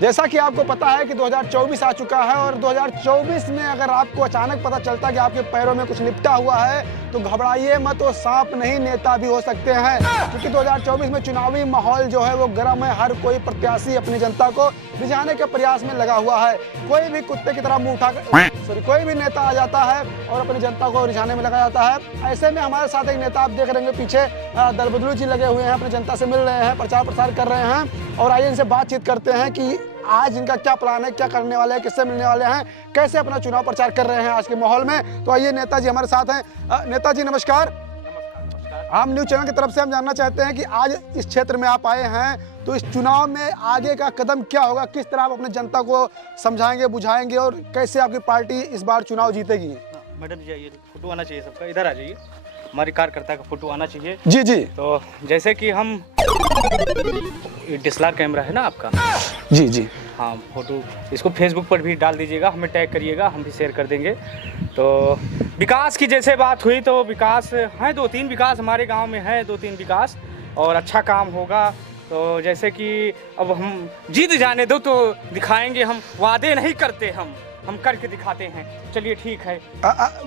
जैसा कि आपको पता है कि 2024 आ चुका है और 2024 में अगर आपको अचानक पता चलता कि आपके पैरों में कुछ लिपटा हुआ है तो घबराइए मत, वो सांप नहीं नेता भी हो सकते हैं, क्योंकि 2024 में चुनावी माहौल जो है वो गर्म है। हर कोई प्रत्याशी अपनी जनता को रिझाने के प्रयास में लगा हुआ है। कोई भी कुत्ते की तरह मुंह उठाकर कोई भी नेता आ जाता है और अपनी जनता को रिझाने में लगा जाता है। ऐसे में हमारे साथ एक नेता आप देख रहे हैं पीछे, दलबदलू जी लगे हुए हैं, अपनी जनता से मिल रहे हैं, प्रचार प्रसार कर रहे हैं। और आइए इनसे बातचीत करते हैं कि आज इनका क्या प्लान है, क्या करने वाले हैं, किससे मिलने वाले हैं, कैसे अपना चुनाव प्रचार कर रहे हैं आज के माहौल में। तो आइए नेताजी हमारे साथ हैं। नेताजी नमस्कार। हम न्यूज़ चैनल की तरफ से हम जानना चाहते हैं कि आज इस क्षेत्र में आप आए हैं तो इस चुनाव में आगे का कदम क्या होगा, किस तरह आप अपने जनता को समझाएंगे, बुझाएंगे और कैसे आपकी पार्टी इस बार चुनाव जीतेगी। मैडम जी आइए, फोटो आना चाहिए सबका, इधर आ जाइए, हमारे कार्यकर्ता का फोटो आना चाहिए। जी जी। तो जैसे कि हम DSLR कैमरा है ना आपका, जी जी, हाँ फोटो इसको फेसबुक पर भी डाल दीजिएगा, हमें टैग करिएगा, हम भी शेयर कर देंगे। तो विकास की जैसे बात हुई तो विकास है, 2-3 विकास हमारे गांव में है, 2-3 विकास और अच्छा काम होगा। तो जैसे कि अब हम जीत जाने दो तो दिखाएंगे, हम वादे नहीं करते, हम करके दिखाते हैं। चलिए ठीक है।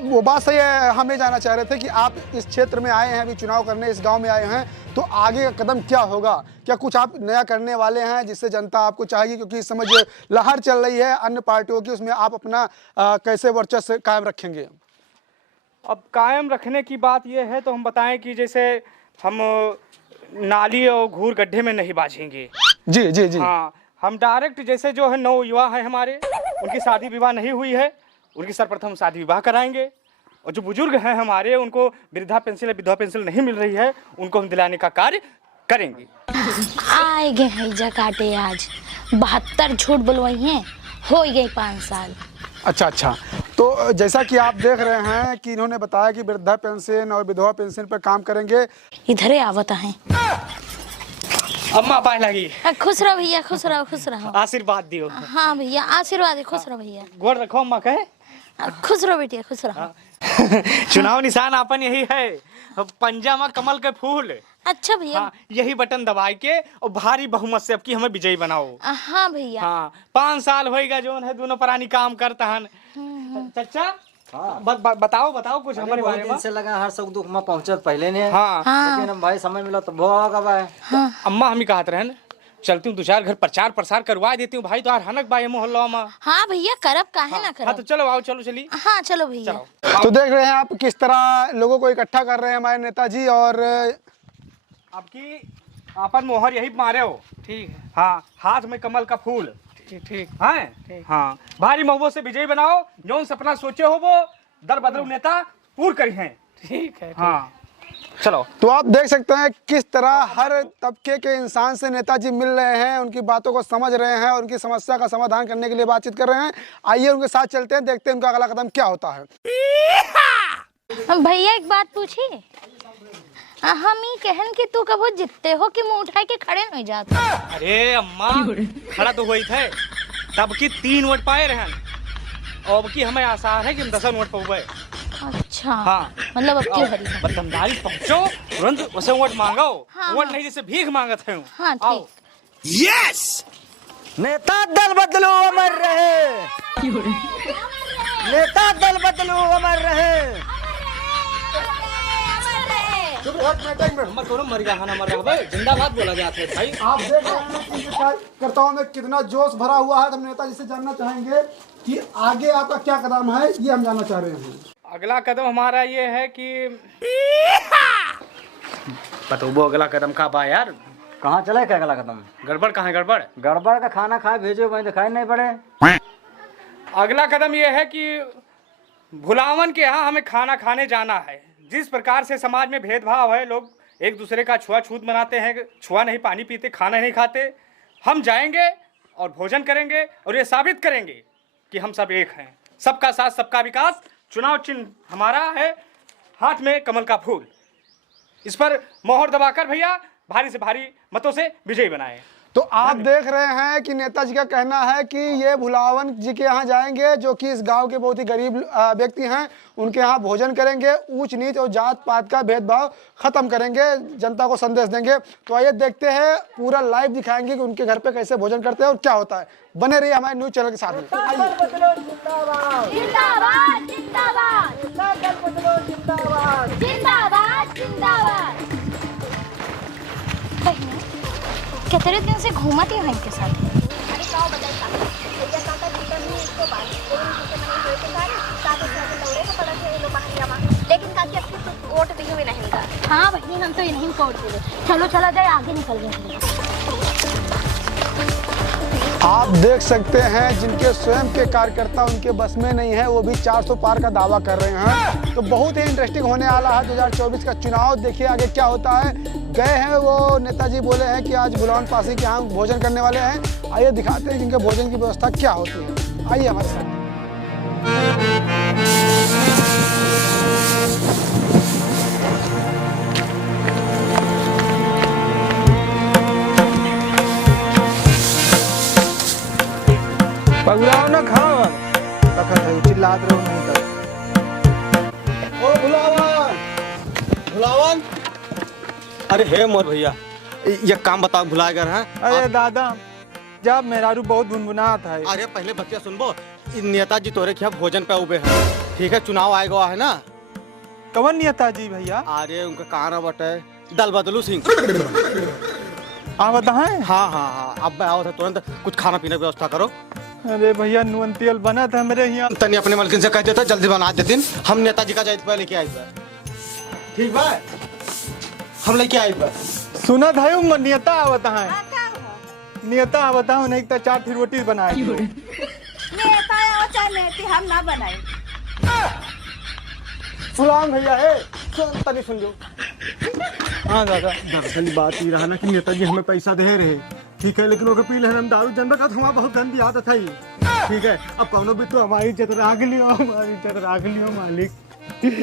वो बात सही है। हम ये जानना चाह रहे थे कि आप इस क्षेत्र में आए हैं, अभी चुनाव करने इस गांव में आए हैं, तो आगे का कदम क्या होगा, क्या कुछ आप नया करने वाले हैं जिससे जनता आपको चाहेगी, क्योंकि इस समय जो लहर चल रही है अन्य पार्टियों की, उसमें आप अपना कैसे वर्चस्व कायम रखेंगे। अब कायम रखने की बात यह है तो हम बताएं कि जैसे हम नाली और घूर गड्ढे में नहीं बाझेंगे। जी जी जी। हाँ, हम डायरेक्ट जैसे जो है नौ युवा है हमारे, उनकी शादी विवाह नहीं हुई है, उनकी सर्वप्रथम शादी विवाह कराएंगे। और जो बुजुर्ग हैं हमारे, उनको वृद्धा पेंशन या विधवा पेंशन नहीं मिल रही है, उनको हम दिलाने का कार्य करेंगे। आएंगे हैजा काटे आज 72 झूठ बुलवाई हैं, हो गए 5 साल। अच्छा अच्छा। तो जैसा कि आप देख रहे हैं कि इन्होंने बताया कि वृद्धा पेंशन और विधवा पेंशन पर काम करेंगे। इधरे आवत है। अम्मा पाए लगी। खुश रहो भैया, खुश रहो, खुश रहो, आशीर्वाद दियो। हाँ भैया आशीर्वाद, खुश रहो भैया, गोड़ रखो अम्मा कहे। खुश रहो बेटिया, खुश रहो। चुनाव निशान अपन यही है, पंजा में कमल के फूल। अच्छा भैया। हाँ, यही बटन दबाए के और भारी बहुमत से अब की हमें विजयी बनाओ। हाँ भैया। हाँ, 5 साल होएगा जो है, दोनों प्राणी काम करता हन। चाचा हाँ। बताओ कुछ हमारे बारे में। से लगा हर सुख दुख में पहुंचत पहले ने। हाँ। लेकिन हम भाई समय मिला तो बहुत अब है। हाँ। अम्मा हम ही कहत रहन, चलती हूँ 2-4 घर प्रचार प्रसार करवा देती हूँ भाई, तो यार हनक बाई मोहल्ला में। हाँ भैया करब, काहे ना करब। हाँ तो चलो आओ, चलो चली। हाँ चलो भैया। तो देख रहे हैं आप किस तरह लोगों को इकट्ठा कर रहे हैं हमारे नेताजी। और अब की आपन मोहर यही मारे हो, ठीक है। हाँ, हाथ में कमल का फूल, ठीक है। हाँ, भारी महुओं से विजयी बनाओ, जो सपना सोचे हो वो दल बदलू नेता पूर्ण करी हैं। ठीक है। हाँ चलो। तो आप देख सकते हैं किस तरह हर तबके के इंसान से नेताजी मिल रहे हैं, उनकी बातों को समझ रहे हैं और उनकी समस्या का समाधान करने के लिए बातचीत कर रहे हैं। आइए उनके साथ चलते हैं, देखते हैं उनका अगला कदम क्या होता है। भैया एक बात पूछी, हम ही कहन कि तू कबो जितते हो कि मुंह उठा के खड़े नहीं जाते। अरे अम्मा खड़ा तो हुई थे, तब की 3 वोट पाए रहन, और अब की हमें आसार है कि हम 10 वोट पाए। अच्छा। हाँ, मतलब अब क्यों हरी है? बदमदारी पहुंचो, तुरंत उसे वोट मांगो। हाँ, वोट हाँ। नहीं जैसे भीख मांगत है। हाँ ठीक। यस, नेता दल बदलो अमर रहे, नेता दल बदलो अमर रहे। जिंदाबाद बोला जाता है भाई। आप देख रहे हैं कि इनके कार्यकर्ताओं में कितना जोश भरा हुआ है। तो हम नेताजी से जानना चाहेंगे कि आगे आपका क्या कदम है, ये हम जानना चाह रहे हैं। अगला कदम हमारा ये है कि बताओ अगला कदम का बा यार। कहाँ चले क्या अगला कदम? गड़बड़ कहाँ है? गड़बड़ गड़बड़ का खाना खाए भेजो, वहीं दिखाई नहीं पड़े। अगला कदम ये है कि भुलावन के यहाँ हमें खाना खाने जाना है। जिस प्रकार से समाज में भेदभाव है, लोग एक दूसरे का छुआछूत मनाते हैं, छुआ नहीं पानी पीते, खाना नहीं खाते, हम जाएंगे और भोजन करेंगे और ये साबित करेंगे कि हम सब एक हैं। सबका साथ सबका विकास चुनाव चिन्ह हमारा है, हाथ में कमल का फूल। इस पर मोहर दबाकर भैया भारी से भारी मतों से विजयी बनाए। तो आप देख रहे हैं कि नेताजी का कहना है कि ये भुलावन जी के यहाँ जाएंगे, जो कि इस गांव के बहुत ही गरीब व्यक्ति हैं, उनके यहाँ भोजन करेंगे, ऊंच नीच और जात पात का भेदभाव खत्म करेंगे, जनता को संदेश देंगे। तो आइए देखते हैं, पूरा लाइव दिखाएंगे कि उनके घर पे कैसे भोजन करते हैं और क्या होता है। बने रहिए हमारे न्यूज चैनल के साथ में। कितने दिन से घूमती है इनके साथ। लेकिन काकी अब तो वोट दिए हुए नहीं का। हाँ बहनी, हम तो इन्हीं को वोट दे। चलो चला जाए, आगे निकल गए। आप देख सकते हैं जिनके स्वयं के कार्यकर्ता उनके बस में नहीं है, वो भी 400 पार का दावा कर रहे हैं। तो बहुत ही इंटरेस्टिंग होने वाला है 2024 का चुनाव। देखिए आगे क्या होता है। गए हैं वो नेताजी, बोले हैं कि आज भुलावन पासी के यहाँ भोजन करने वाले हैं। आइए दिखाते हैं कि इनके भोजन की व्यवस्था क्या होती है। आइए हमारे साथ। पगुराओ ना खाओ रखा था चिल्लात रहो नहीं तक। ओ भुलावन, भुलावन, अरे हे मोर भैया, ये काम बताओ भुलाएगर हैं। अरे दादा, जब मेरारू बहुत गुनगुनात है। अरे पहले बच्चा सुनबो, नेताजी तोरे क्या भोजन पे उबे हैं, ठीक है? चुनाव आएगा है ना। कौन नेताजी भैया? अरे उनका कहाँ बटे दल बदलू सिंह। हाँ बताएं। हाँ हाँ हाँ, अब आओ था तुरंत, कुछ खाना पीने की व्यवस्था करो। अरे भैया नुन तेल बना था मेरे यहाँ। तनी अपने मलकिन से कह देता जल्दी बना देती, हम नेताजी का जायज लेके आए। ठीक बा, हम लेके आए। सुना था वो नेता आवता है। नेता आवता हूँ, नहीं तो 4 थी रोटी बनाए। नेता आओ चाहे नेती, हम ना बनाए। सुलाम भैया है, तनी सुन लो। हाँ दादा, दरअसल बात ही रहा ना कि नेताजी हमें पैसा दे रहे, ठीक है, लेकिन वो पी ले हम दारू जन का हमारा बहुत गंदी आदत है, ठीक है? अब कौनो भी तो हमारी इज्जत राख लियो, हमारी इज्जत राख लियो मालिक।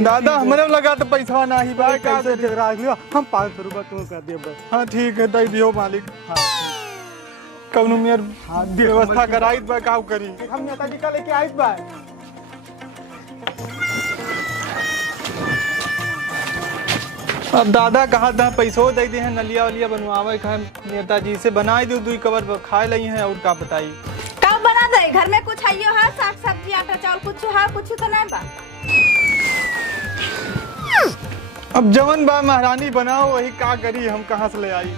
दादा हमने लगा तो पैसा ना ही भाई, कैसे इज्जत राख लियो? हम 500 रुपया तुम कर दिए बस। हाँ ठीक है, दे दियो मालिक। हाँ कौनो मेर व्यवस्था कराई बा, का करी। हम नेताजी का लेके आए बा। अब दादा कहा था पैसों दे दी है, नलिया वलिया बनवावे का नेताजी से बनाई दो, 2 कवर खाए लई है। और का बताई कब बना दे? घर में कुछ आइयो है, साग सब्जी आटा चावल कुछ है, कुछ तो नहीं बा। अब जवन बा महारानी बनाओ, वही का करी, हम कहाँ से ले आई।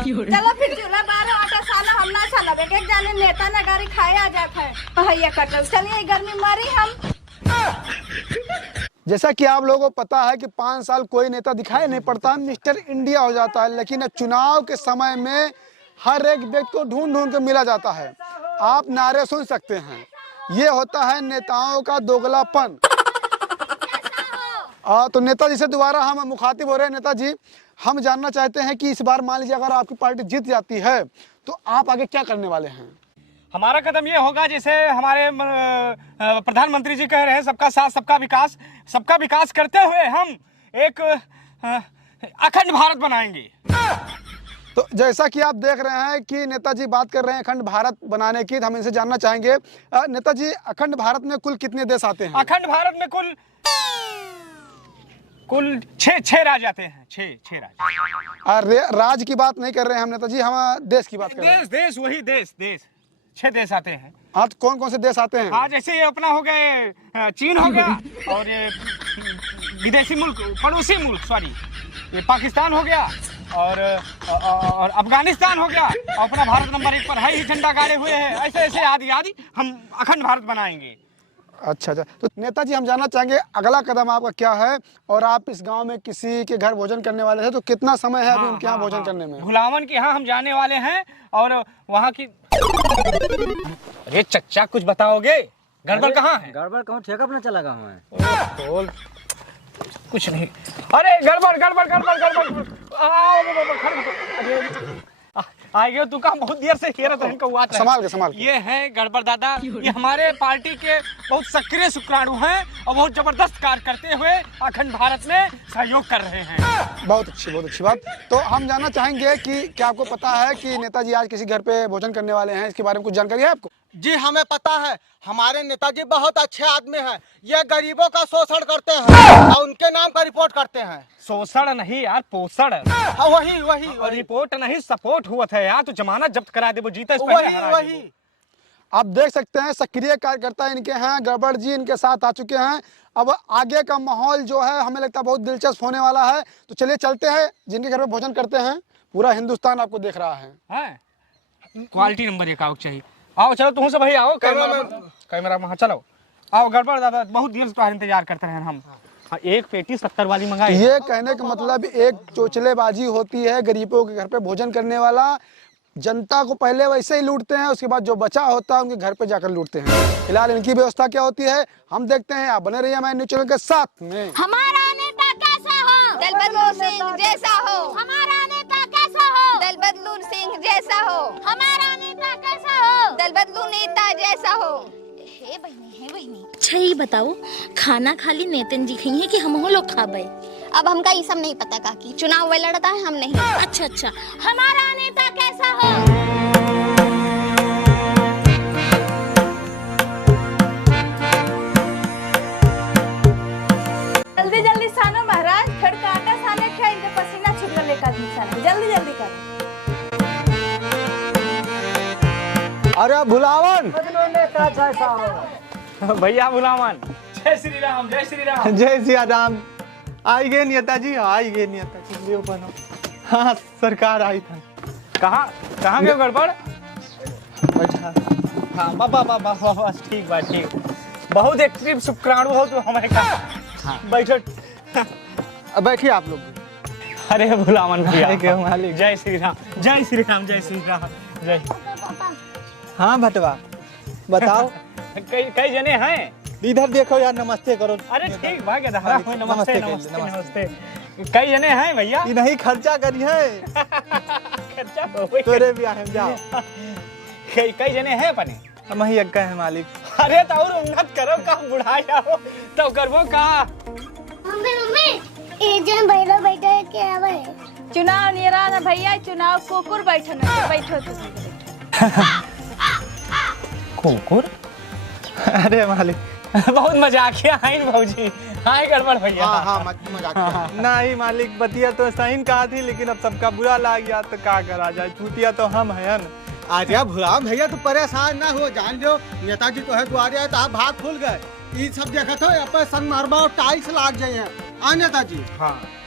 चलो फिर चूल्हा बारह आटा साला हम ना चलब, एक जाने नेता नगारी खाए आ जाता है। भैया कटल चलिए, गर्मी मारी हम। जैसा कि आप लोगों को पता है कि 5 साल कोई नेता दिखाई नहीं पड़ता, मिस्टर इंडिया हो जाता है। लेकिन चुनाव के समय में हर एक व्यक्ति को ढूंढ ढूंढ के मिला जाता है। आप नारे सुन सकते हैं, ये होता है नेताओं का दोगलापन। तो नेताजी से दोबारा हम मुखातिब हो रहे हैं। नेताजी, हम जानना चाहते हैं कि इस बार मान लीजिए अगर आपकी पार्टी जीत जाती है तो आप आगे क्या करने वाले हैं? हमारा कदम ये होगा, जैसे हमारे प्रधानमंत्री जी कह रहे हैं, सबका साथ सबका विकास। सबका विकास करते हुए हम एक अखंड भारत बनाएंगे। तो जैसा कि आप देख रहे हैं कि नेताजी बात कर रहे हैं अखंड भारत बनाने की, तो हम इनसे जानना चाहेंगे नेताजी, अखंड भारत में कुल कितने देश आते हैं? अखंड भारत में कुल 6 राज्य आते हैं। 6 राज्य। राज्य की बात नहीं कर रहे हैं हम नेताजी, हम देश की बात कर रहे हैं। देश वही देश 6 देश आते हैं। हाँ, तो कौन कौन से देश आते हैं? हाँ, जैसे ये अपना हो गए चीन हो गया, और ये विदेशी मुल्क, पड़ोसी मुल्क, सॉरी, ये पाकिस्तान हो गया, और अफगानिस्तान हो गया, और अपना भारत नंबर 1 पर है ही, झंडा गाड़े हुए हैं। ऐसे ऐसे आदि आदि हम अखंड भारत बनाएंगे। अच्छा, तो नेताजी हम जानना चाहेंगे अगला कदम आपका क्या है, और आप इस गांव में किसी के घर भोजन करने वाले थे, तो कितना समय है अभी उनके यहाँ भोजन करने में? भुलावन के यहाँ हम जाने वाले हैं, और वहाँ की अरे चच्चा कुछ बताओगे? गड़बड़ कहाँ है? गड़बड़ कहूँ ठेका अपना चला गया हूँ। कुछ नहीं। अरे गड़बड़। आ गए तू का बहुत देर से हेरत रहन का हुआ था। संभाल के। ये है गड़बड़ दादा, ये हमारे पार्टी के बहुत सक्रिय शुक्राणु हैं और बहुत जबरदस्त कार्य करते हुए अखंड भारत में सहयोग कर रहे हैं। बहुत अच्छी बात। तो हम जानना चाहेंगे कि क्या आपको पता है कि नेताजी आज किसी घर पे भोजन करने वाले हैं? इसके बारे में कुछ जानकारी है आपको? जी हमें पता है, हमारे नेताजी बहुत अच्छे आदमी हैं। ये गरीबों का शोषण करते हैं और उनके नाम का रिपोर्ट करते हैं। शोषण नहीं यार, पोषण। हाँ, वही और रिपोर्ट नहीं, सपोर्ट हुआ था यार। तो जमानत जब्त करा दे, वो जीता इस वही। आप देख सकते हैं सक्रिय कार्यकर्ता इनके हैं, गड़बड़ जी इनके साथ आ चुके हैं। अब आगे का माहौल जो है हमें लगता है बहुत दिलचस्प होने वाला है। तो चलिए चलते हैं, जिनके घर में भोजन करते हैं पूरा हिंदुस्तान आपको देख रहा है। क्वालिटी नंबर 1 आओ चाहिए। आओ चलो तुम से भाई आओ, कैमरा वहाँ चलो। आओ गड़बड़ दादा, बहुत देर से तुम्हारा इंतजार करते हैं हम। एक पेटी 70 वाली मंगाई। ये कहने का मतलब एक चोचलेबाजी होती है। गरीबों के घर पे भोजन करने वाला जनता को पहले वैसे ही लूटते हैं, उसके बाद जो बचा होता है उनके घर पे जाकर लूटते हैं। फिलहाल इनकी व्यवस्था क्या होती है हम देखते हैं। आप बने रहिए हमारे न्यूज़ चैनल के साथ में। हमारा नेता कैसा हो? दलबदलू सिंह जैसा हो। हमारा नेता कैसा हो? दलबदलू सिंह जैसा हो। हमारा नेता कैसा हो? दलबदलू नेता जैसा हो। हे बहनी। अच्छा ये बताओ, खाना खाली नेतन जी खाई है कि हम लोग खाबे? अब हमका ये सब नहीं पता काकी, चुनाव वे लड़ता है, हम नहीं। अच्छा, हमारा नेता कैसा हो? जल्दी सानो महाराज, खड़ का आटा साने क्या इनके पसीना छूट गए एक आदमी साने। जल्दी करो। अरे भुलावन भैया बुलावन। जय श्री राम, जय श्री राम। जय सिया राम। आई गए नेताजी, आई गए नेताजी। ले बनो। हाँ सरकार आई था। कहाँ गए गड़बड़? बैठा। हाँ बाबा बस ठीक बात ठीक। बहुत एक्टिव शुक्राणु हो तो हमारे का। बैठो। अब बैठिए आप लोग। अरे बुलावन भैया, के मालिक। जय श्री राम, जय श्री राम, जय श्री राम, जय। हाँ भटवा बताओ। कई जने हैं इधर देखो यार, नमस्ते करो। अरे ठीक भाग नमस्ते नमस्ते, नमस्ते नमस्ते। नमस्ते। कई जने हैं भैया। ये नहीं खर्चा करी है। खर्चा हो गई। तोरे भी आए जाओ। कई जने हैं अपने। हम ही अग्गा है मालिक। अरे तो और उन्नत करो का बुढ़ा जाओ तो करबो का। मम्मी एक जन बैठा है के आवे? चुनाव निरा ना भैया, चुनाव कुकुर बैठो ना, बैठो तुम। कुकुर? अरे मालिक बहुत मजाकिया है भौजी। हाय गड़बड़ भैया। हाँ मजाक। नहीं मालिक, बतिया तो सही कहा थी, लेकिन अब सबका बुरा लग गया तो क्या करा जाए। चूतिया तो हम हैं न। अरे भुलावन भैया तो परेशान ना हो, जान लो नेताजी तो है दुआरे है तो आप भाग खुल गए। ये सब देखा तो यहाँ संगमरमर और टाइल्स लाग जाए हैं। हाँ नेताजी।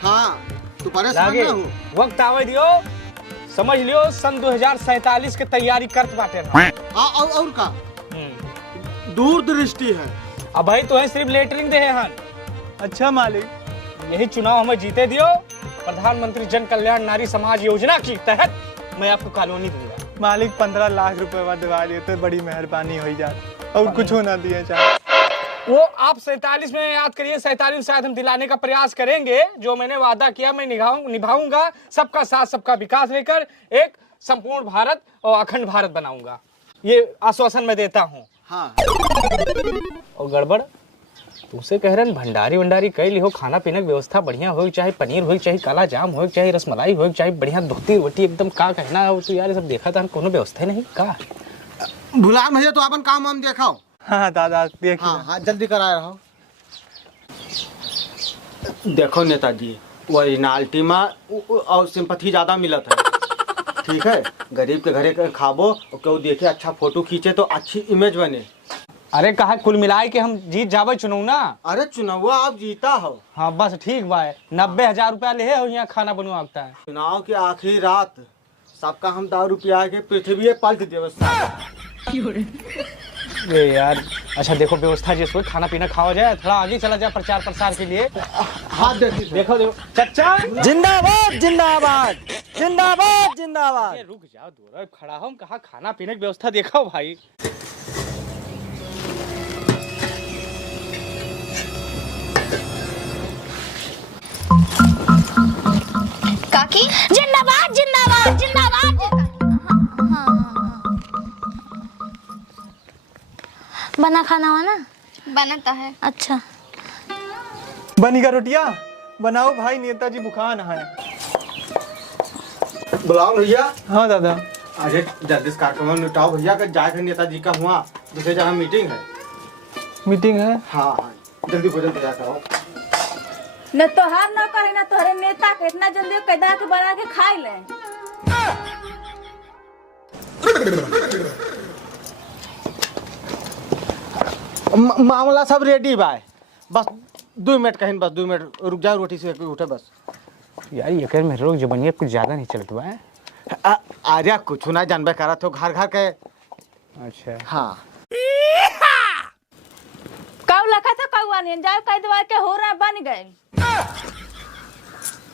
हाँ तो परेशान ना हो। वक्त आवे दियो, समझ लियो सन 2047 के तैयारी करत बाटे। हाँ और का दूरदृष्टि है। अब भाई तो है सिर्फ लेटरिंग दे हैं। अच्छा मालिक, यही चुनाव हमें जीते दियो। प्रधानमंत्री जन कल्याण नारी समाज योजना के तहत मैं आपको कॉलोनी दूंगा। मालिक 15 लाख रुपए दिवा दिए तो बड़ी मेहरबानी हो जाए। और कुछ होना दिए चाहे वो आप 47 में याद करिए। 47 शायद हम दिलाने का प्रयास करेंगे। जो मैंने वादा किया मैं निभाऊंगा। सबका साथ सबका विकास लेकर एक संपूर्ण भारत और अखंड भारत बनाऊंगा, ये आश्वासन मैं देता हूँ। हाँ। और गड़बड़ तुमसे कह रहे भंडारी कह ली हो, खाना पीने की व्यवस्था बढ़िया हो, चाहे पनीर हो, चाहे काला जाम हो, चाहे रसमलाई हो, चाहे बढ़िया धोती रोटी एकदम का कहना हो। तो यार ये सब देखा था, कोनो व्यवस्था नहीं का। भुलावन भैया तो अपन काम हम देखाओ। हाँ दादा देखिए। हाँ जल्दी कराए रहो। देखो नेताजी, ओरिजिनलिटी में और सिंपैथी ज्यादा मिलत है। ठीक है, गरीब के घरे खाबो और क्यों देखे अच्छा फोटो खींचे तो अच्छी इमेज बने। अरे कहा कुल मिलाए के हम जीत जावे चुनाव ना। अरे चुनाव आप जीता हो। हाँ बस ठीक बा। 90,000 रुपया ले हो, यहाँ खाना बनवाता है। चुनाव की आखिरी रात सबका हम दारू पिया के पृथ्वी पलट व्यवस्था। ये यार अच्छा देखो व्यवस्था जैसे खाना पीना खावा जाए, थोड़ा आगे चला जाए प्रचार प्रसार के लिए। हाथ देखो चचा जिंदाबाद जिंदाबाद जिंदाबाद जिंदाबाद। रुक जाओ, दूर खड़ा हूँ, कहा खाना पीने की व्यवस्था देखो भाई। काकी जिंदाबाद जिंदाबाद जिंदाबाद। बना खाना वाना बनता है। अच्छा बनीगा रोटिया बनाओ भाई, नेताजी बुखार है। बुलाओ भैया। हाँ दादा। अरे जल्दी से कार्यक्रम निपटाओ भैया, का जाकर नेताजी का हुआ दूसरे जगह मीटिंग है। मीटिंग है? हाँ हाँ, जल्दी भोजन तैयार करो। न तोहार न करे न तोहरे नेता के इतना जल्दी कैदा के बना के खाई ले। मामला सब रेडी बा, बस 2 मिनट कहीं, बस 2 मिनट रुक जाओ, रोटी से उठे बस। यार ये कर में रोग जबनिया कुछ ज्यादा नहीं चलता है। आर्या कुछ ना जानबे करा तो घर घर के। अच्छा हाँ कब लखा था कौआ नहीं जाओ कई दवा के हो रहा बन गए।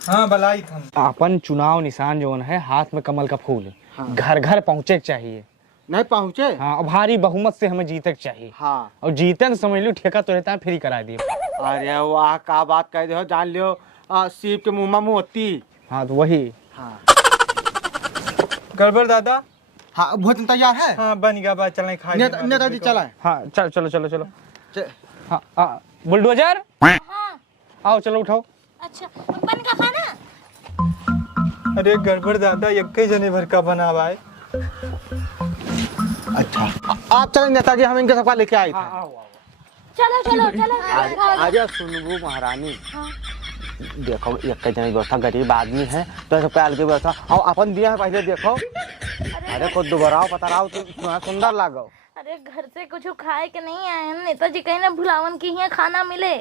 हाँ बलाई था। अपन चुनाव निशान जो है हाथ में कमल का फूल है। हाँ। घर घर पहुँचे चाहिए। नहीं पहुँचे? हाँ और भारी बहुमत से हमें जीतक चाहिए। हाँ और जीते तो समझ लो ठेका तो रहता है फ्री करा दिए। अरे वाह का बात कह दे हो, जान लियो सीप के मुंह में मोती। हाँ तो वही। हाँ गड़बड़ दादा। हाँ भोजन तैयार है। हाँ बन गया, बात चलें खाए। नेताजी चला है। हाँ चलो चलो चलो चलो। च- हाँ बुलडोजर हाँ आओ चलो उठाओ। अच्छा बन का खाना। अरे गड़बड़ दादा, एक जने भर का बना हुआ है। अच्छा आप चलें नेताजी, हम इनके सबका लेके आए थे। चलो चलो चलो आजा सुनबू महारानी। देखो एक जन व्यवस्था, गरीब आदमी है तो सबका अलग व्यवस्था और अपन दिया है पहले देखो। अरे खुद दोबारा पता रहा तो सुंदर लागो। अरे घर से कुछ खाए के नहीं आए हैं नेताजी, कहीं ना भुलावन की यहाँ खाना मिले।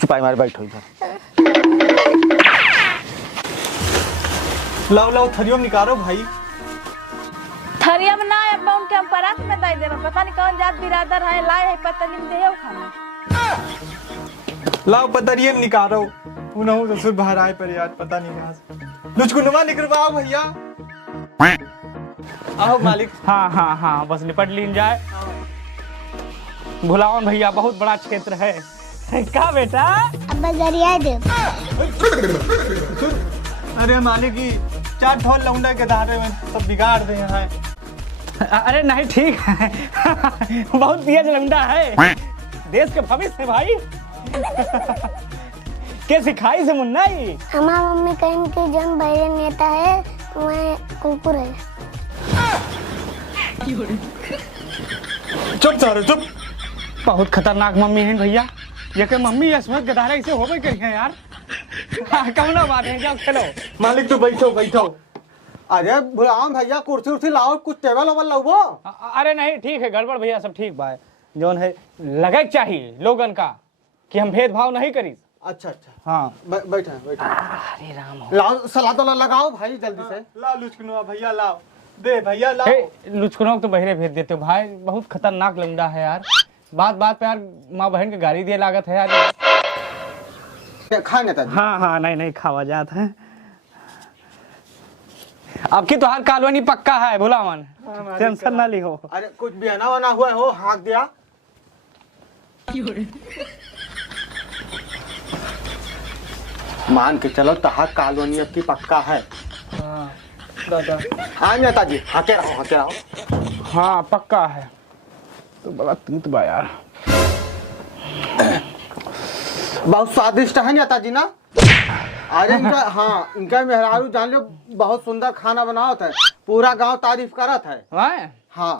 चुपाई मारे बैठो इधर। लाओ लाओ थरियो निकालो भाई। थरिया में ना है उनके हम परात में दे दे रहे, पता नहीं कौन जात बिरादर है लाए है पता नहीं दे खाना। लाओ पतरिये निकालो। उन्होंने ससुर बाहर आए पर यार पता नहीं कहाँ से। लुचकुनवा निकलवाओ भैया। आओ मालिक। हाँ हाँ हाँ बस निपट लीन जाए। भुलावन भैया बहुत बड़ा क्षेत्र है। क्या बेटा? अब जरिया दे। अरे मालिक की 4 ढोल लौंडा के धारे में सब बिगाड़ दे हैं। अरे नहीं ठीक है। बहुत तेज लंगड़ा है, देश के भविष्य है भाई। के सिखाई से मुन्ना ही। हमारा मम्मी कहीं के जन बड़े नेता है, मैं कुकुर है। चुप सारे चुप। बहुत खतरनाक मम्मी है भैया। ये के मम्मी इसमें गदारा इसे हो गई करी है यार। कौन बात है, जाओ खेलो। मालिक तो बैठो बैठो। अरे बुलाओ भैया, कुर्सी उर्सी लाओ, कुछ टेबल वेबल लाओ। अरे नहीं ठीक है, गड़बड़ भैया सब ठीक बा। जोन है लगे चाहिए लोगन का कि हम भेदभाव नहीं करी। अच्छा अच्छा हाँ बैठे बैठे। अरे राम लाओ सलाद वाला लगाओ भाई जल्दी से। लाओ लुचकुनवा भैया लाओ। दे भैया लाओ। लुचकुनों तो बहरे भेज देते हो भाई, बहुत खतरनाक लंगड़ा है यार। बात बात पे यार माँ बहन के गाली दिए लागत है यार। खा नेताजी। हाँ हाँ नहीं नहीं खावा जात है। आपकी तो हर कॉलोनी पक्का है भुलावन, टेंशन ना ली हो। अरे कुछ भी है ना वना हुआ हो हाँक दिया। मान के चलो तहार कॉलोनी की पक्का है। हाँ दादा। हाँ नेताजी हाँके रहो हाँके रहो। हाँ पक्का है। तो बड़ा तीत बा यार। बहुत स्वादिष्ट है नेताजी ना। अरे इनका हाँ इनका मेहरारू जान लो बहुत सुंदर खाना बनावत है, पूरा गांव तारीफ करत है। हाँ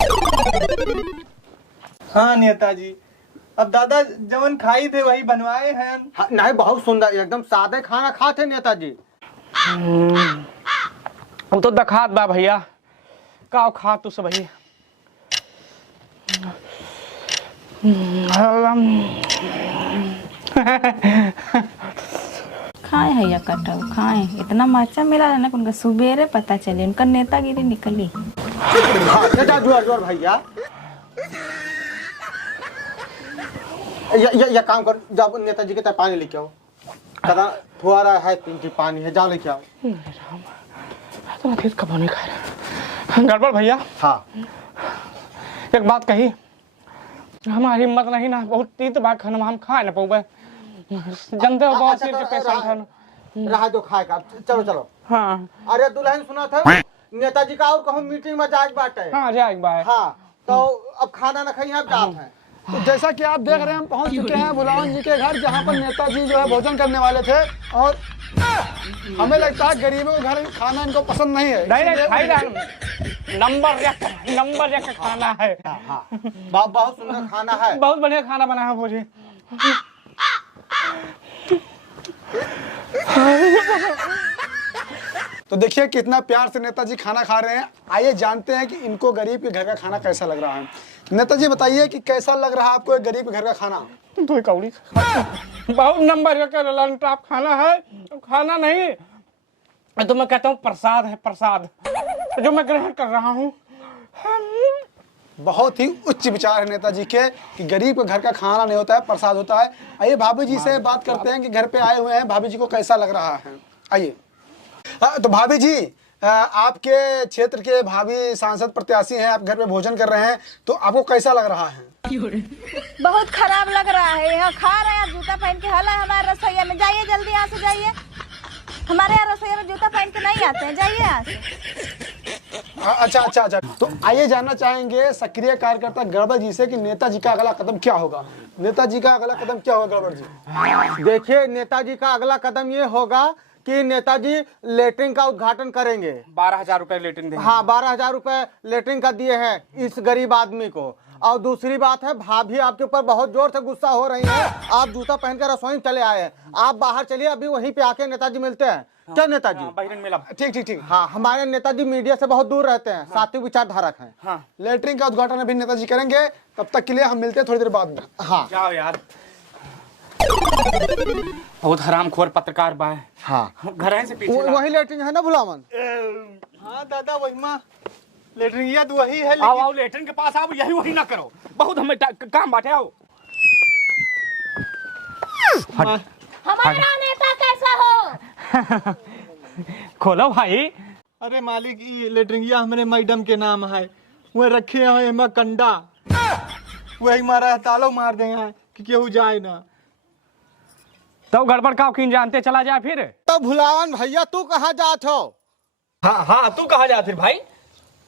हाँ नेताजी, अब दादा जवन खाई थे वही बनवाए हैं। हाँ, नहीं बहुत सुंदर एकदम सादे खाना खाते नेताजी। वो तो दखात बा भैया, का खा तू सब भैया। खाए है या कटल खाए, इतना मर्चा मिला है ना उनका सुबेरे पता चले उनका नेतागिरी निकली। हाँ नेता जोर जोर भैया। ये काम कर, जाओ नेताजी के तरफ पानी लेके आओ। कदा थोड़ा है पिंकी पानी है, जाओ लेके आओ। तो मैं कब नहीं खा रहा। गड़बड़ भैया। हाँ एक बात कही, हमारी हिम्मत नहीं ना, बहुत तीत बात खाना हम खा ना पाऊँ। जनते हो बहुत सिर के पेशेंट है। रहा जो खाएगा, चलो चलो। हाँ अरे दुल्हन सुना था नेताजी का और कहूँ मीटिंग में जाए बात है। हाँ जाए बाय। हाँ तो अब खाना न खाइए आप जाते हैं। तो जैसा कि आप देख रहे हैं हम पहुंच चुके हैं भुलावन जी के घर, जहां पर नेताजी जो है भोजन करने वाले थे, और हमें लगता है गरीबों के घर खाना इनको पसंद नहीं है। नहीं भाई नंबर एक खाना है। हाँ बहुत सुंदर खाना है। बहुत बढ़िया खाना बना है भोजी। तो देखिए कितना प्यार से नेताजी खाना खा रहे हैं। आइए जानते हैं कि इनको गरीब के घर का खाना कैसा लग रहा है। नेताजी बताइए कि कैसा लग रहा है आपको एक गरीब के घर का खाना? दो कौड़ी बहुत नंबर एक टॉप खाना है। खाना नहीं तो मैं कहता हूँ प्रसाद है, प्रसाद जो मैं ग्रहण कर रहा हूँ। बहुत ही उच्च विचार है नेताजी के कि गरीब के घर का खाना नहीं होता है, प्रसाद होता है। आइए भाभी जी से बात करते हैं कि घर पे आए हुए हैं, भाभी जी को कैसा लग रहा है। आइए। तो भाभी जी, आपके क्षेत्र के भाभी सांसद प्रत्याशी हैं, आप घर पे भोजन कर रहे हैं, तो आपको कैसा लग रहा है? बहुत खराब लग रहा है। यहाँ खा रहे हैं, जूता पहन के हला हमारे रसोईया में। जाइए जल्दी यहाँ से जाइए। हमारे यहाँ रसोईया में जूता पहन के नहीं आते हैं, जाइए यहाँ से। अच्छा। तो आइए जानना चाहेंगे सक्रिय कार्यकर्ता गड़बड़ जी से कि नेताजी का अगला कदम क्या होगा। नेताजी का अगला कदम क्या होगा गड़बड़ जी? देखिए नेताजी का अगला कदम ये होगा कि नेताजी लेटरिन का उद्घाटन करेंगे। 12,000 रुपए लेटरिन देंगे। हाँ 12,000 रुपए लेटरिन का दिए हैं इस गरीब आदमी को। और दूसरी बात है, भाभी आपके ऊपर बहुत जोर से गुस्सा हो रही है। आप जूता पहनकर रसोई में चले आए हैं, आप बाहर चलिए, अभी वहीं पे आके नेताजी मिलते हैं। क्या नेताजी? बहिरन मिला। ठीक। हाँ हमारे नेताजी मीडिया से बहुत दूर रहते हैं, सात्विक विचारधारक हैं। हाँ लेटरिन का उद्घाटन अभी नेताजी करेंगे, तब तक के लिए हम मिलते हैं थोड़ी देर बाद में। हाँ जाओ यार, बहुत हरामखोर पत्रकार बा है। हाँ घर से पीछे वही लेटरिन है ना भुलावन? हाँ दादा वही माँ लेटरिंगिया तो वही है। आओ लेटरिन के पास आओ, यही वही ना करो, बहुत हमें काम बांटे। आओ हमारा नेता कैसा हो? खोलो भाई। अरे मालिक ये लेटरिंगिया हमारे मैडम के नाम है, वो रखे हैं एमा कंडा, वही मारा तालो मार देंगे कि केहू जाए ना। तो गड़बड़ का किन जानते चला जाए फिर। तो भुलावन भैया तू कहाँ जात हो? हाँ तू कहाँ जा फिर भाई?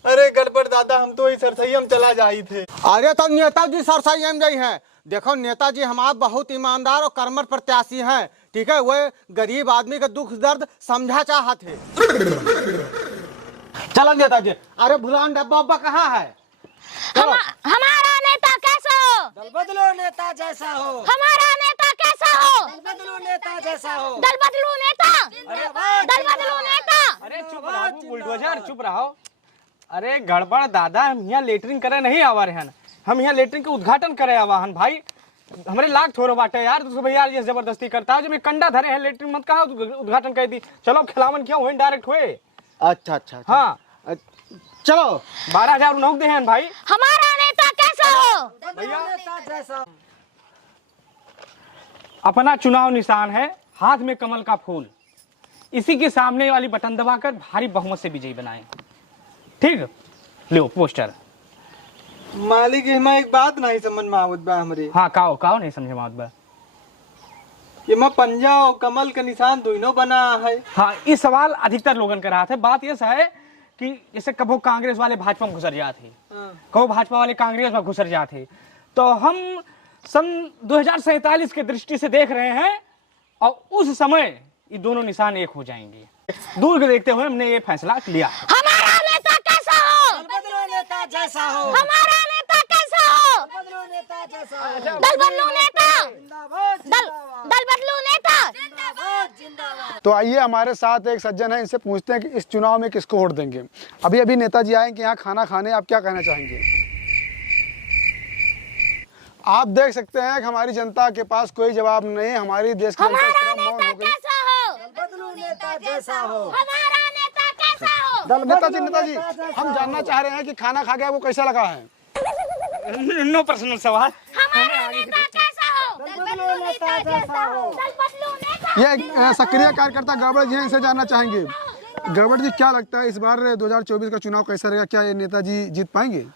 अरे गड़बड़ दादा हम तो सरसैया में चला जाई थे। अरे तो नेताजी सरसैया में गई हैं। देखो नेताजी हमारे बहुत ईमानदार और कर्मठ प्रत्याशी हैं, ठीक है। वे गरीब आदमी का दुख दर्द समझा चाहते। चलो नेताजी। अरे भुलावन डब्बा उब्बा कहाँ है? हमारा नेता कैसा हो? दल बदलो नेता जैसा हो। हमारा नेता कैसा हो? दल बदलो नेता जैसा हो। दल बदलू नेता। दल बदलू नेता। अरे चुप रहो बुलडोजर, चुप रहो। अरे गड़बड़ दादा, हम यहाँ लेटरिन करे नहीं आवा रहे हैं, हम यहाँ लेटरिन के उद्घाटन करे आवा हन भाई। हमारे लाख थोड़ो बाटे यार, तो भैया ये जबरदस्ती करता है। जब मैं कंडा धरे हैं लेटरिन मत कहा उद्घाटन कर दी। चलो खिलावन क्यों हुए डायरेक्ट हुए। अच्छा। हाँ चलो 12,000 नौक दे हैं भाई। हमारा नेता कैसा हो? भैया नेता जैसा। अपना चुनाव निशान है हाथ में कमल का फूल, इसी के सामने वाली बटन दबाकर भारी बहुमत से विजयी बनाएं। ठीक लो पोस्टर। मालिक हमें एक बात नहीं समझ में आवत बा हमरे। हाँ काओ नहीं समझे मात बा। ये माँ पंजा और कमल का निशान दोनों बना है। हाँ इस सवाल अधिकतर लोगन कर रहा था। बात यह है कि जैसे कबो कांग्रेस वाले भाजपा में घुसर जाते, कबो भाजपा वाले कांग्रेस में घुसर जाते, तो हम सन 2047 के दृष्टि से देख रहे हैं और उस समय ये दोनों निशान एक हो जाएंगे। दूर के देखते हुए हमने ये फैसला लिया। हमारा नेता कैसा हो? दल बदलो नेता जैसा हो। हमारा नेता कैसा हो? दल बदलो नेता जैसा हो। दल बदलू नेता। जिंदाबाद दल बदलू नेता। जिंदाबाद। तो आइए हमारे साथ एक सज्जन है, इनसे पूछते हैं कि इस चुनाव में किसको वोट देंगे। अभी नेताजी आए कि यहाँ खाना खाने, आप क्या कहना चाहेंगे? आप देख सकते हैं कि हमारी जनता के पास कोई जवाब नहीं है। हमारी देश की जनता इस तरह मौन हो गई। कैसा हो? दल बदलो नेता जैसा हो। हमारा नेता कैसा हो? नेताजी हम जानना चाह रहे हैं कि खाना खा के आपको कैसा लगा है? नो पर्सनल सवाल। हमारा नेता कैसा हो? दल बदलो नेता जैसा हो। दल बदलू नेता। ये सक्रिय कार्यकर्ता गड़बड़ जी हैं, इनसे जानना चाहेंगे। गड़बड़ जी क्या लगता है इस बार 2024 का चुनाव कैसा रहेगा? क्या ये नेताजी जीत पाएंगे?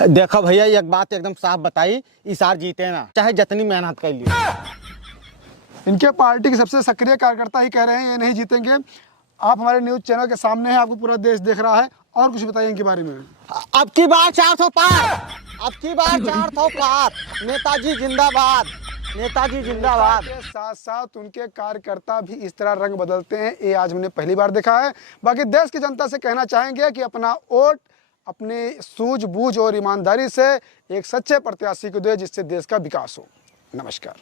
देखो भैया एक बात एकदम साफ बताई, इस बार जीते ना चाहे जितनी मेहनत कर लिए। इनके पार्टी के सबसे सक्रिय कार्यकर्ता ही कह रहे हैं ये नहीं जीतेंगे। आप हमारे न्यूज चैनल के सामने हैं, आपको पूरा देश देख रहा है और कुछ बताइए इनके बारे में। अब की बार 400 पार, अब की बार 400 पार। नेताजी जिंदाबाद, नेताजी जिंदाबाद। के साथ साथ उनके कार्यकर्ता भी इस तरह रंग बदलते हैं, ये आज हमने पहली बार देखा है। बाकी देश की जनता से कहना चाहेंगे कि अपना वोट अपने सूझबूझ और ईमानदारी से एक सच्चे प्रत्याशी को दे, जिससे देश का विकास हो। नमस्कार।